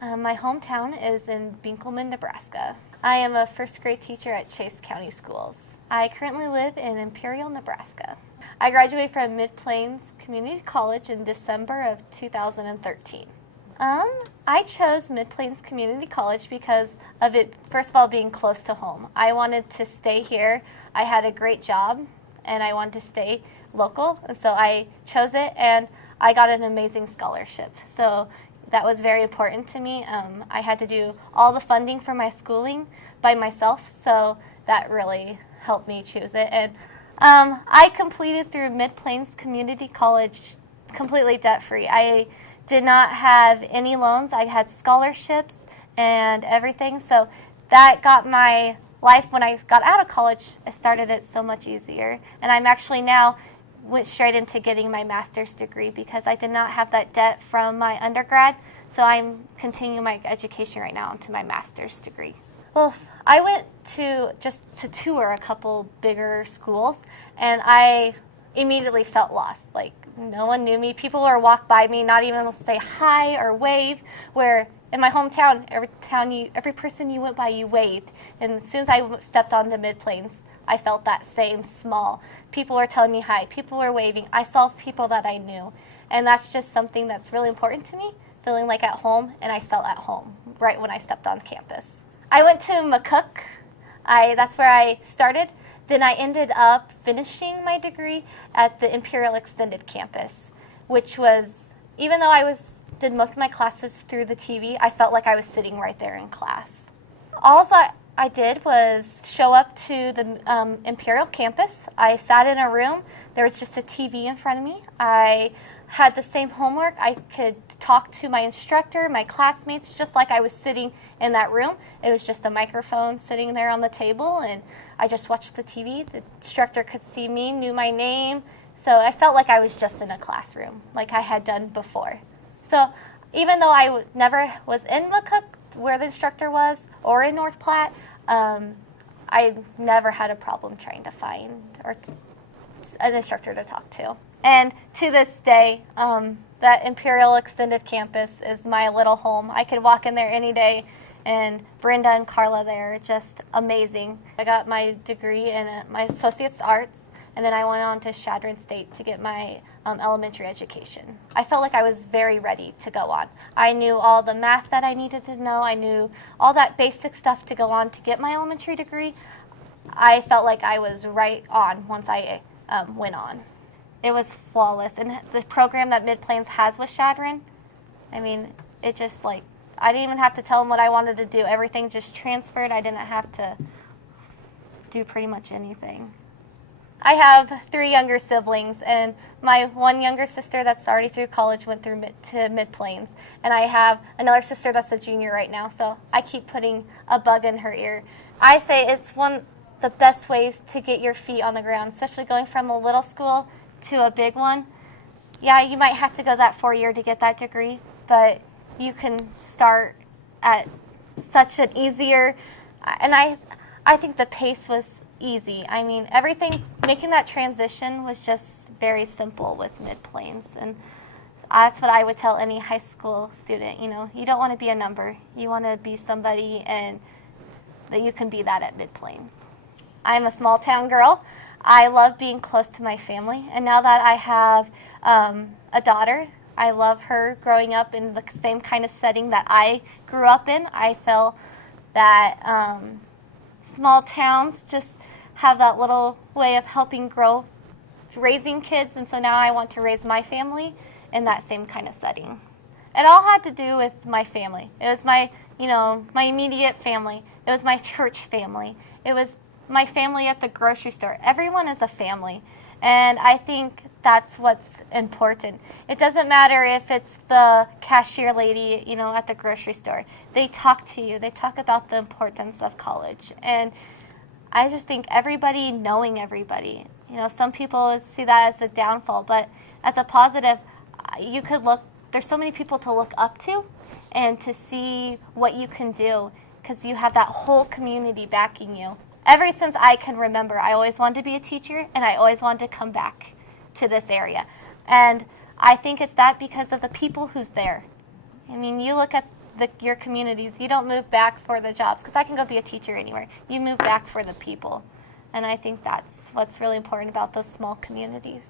My hometown is in Binkelman, Nebraska. I am a first grade teacher at Chase County Schools. I currently live in Imperial, Nebraska. I graduated from Mid-Plains Community College in December of 2013. I chose Mid-Plains Community College because of it, first of all, being close to home. I wanted to stay here. I had a great job, and I wanted to stay local, and so I chose it, and I got an amazing scholarship. So that was very important to me. I had to do all the funding for my schooling by myself, so that really helped me choose it. And I completed through Mid-Plains Community College completely debt-free. I did not have any loans. I had scholarships and everything, so that got my life, when I got out of college, I started it so much easier. And I'm actually now went straight into getting my master's degree because I did not have that debt from my undergrad, so I'm continuing my education right now into my master's degree. Well, I went to just to tour a couple bigger schools, and I immediately felt lost. Like, no one knew me. People would walk by me, not even say hi or wave, where in my hometown, every person you went by, you waved. And as soon as I stepped onto Mid-Plains, I felt that same small. People were telling me hi. People were waving. I saw people that I knew. And that's just something that's really important to me, feeling like at home, and I felt at home right when I stepped on campus. I went to McCook. That's where I started. Then I ended up finishing my degree at the Imperial Extended Campus, which was, even though I did most of my classes through the TV, I felt like I was sitting right there in class. All that I did was show up to the Imperial campus. I sat in a room. There was just a TV in front of me. I had the same homework. I could talk to my instructor, my classmates, just like I was sitting in that room. It was just a microphone sitting there on the table, and I just watched the TV. The instructor could see me, knew my name, so I felt like I was just in a classroom, like I had done before. So even though I never was in McCook, where the instructor was, or in North Platte, I never had a problem trying to find an instructor to talk to. And to this day, that Imperial Extended Campus is my little home. I could walk in there any day, and Brenda and Carla there are just amazing. I got my degree in my Associate's Arts, and then I went on to Chadron State to get my elementary education. I felt like I was very ready to go on. I knew all the math that I needed to know. I knew all that basic stuff to go on to get my elementary degree. I felt like I was right on once I went on. It was flawless. And the program that Mid-Plains has with Chadron, I mean, it just like, I didn't even have to tell them what I wanted to do. Everything just transferred. I didn't have to do pretty much anything. I have 3 younger siblings, and my one younger sister that's already through college went through to Mid-Plains, and I have another sister that's a junior right now, so I keep putting a bug in her ear. I say it's one of the best ways to get your feet on the ground, especially going from a little school to a big one. Yeah, you might have to go that 4-year to get that degree, but you can start at such an easier, and I think the pace was easy. I mean, everything, making that transition was just very simple with Mid-Plains, and that's what I would tell any high school student. You know, you don't want to be a number. You want to be somebody, and that you can be that at Mid-Plains. I'm a small town girl. I love being close to my family, and now that I have a daughter, I love her growing up in the same kind of setting that I grew up in. I feel that small towns just have that little way of helping grow, raising kids, and so now I want to raise my family in that same kind of setting. It all had to do with my family. It was my, my immediate family. It was my church family. It was my family at the grocery store. Everyone is a family, and I think that's what's important. It doesn't matter if it's the cashier lady, at the grocery store. They talk to you. They talk about the importance of college, and I just think everybody knowing everybody. Some people see that as a downfall, but at the positive, you could look, there's so many people to look up to and to see what you can do because you have that whole community backing you. Ever since I can remember, I always wanted to be a teacher, and I always wanted to come back to this area. And I think it's that because of the people who's there. I mean, you look at your communities. You don't move back for the jobs, because I can go be a teacher anywhere. You move back for the people. And I think that's what's really important about those small communities.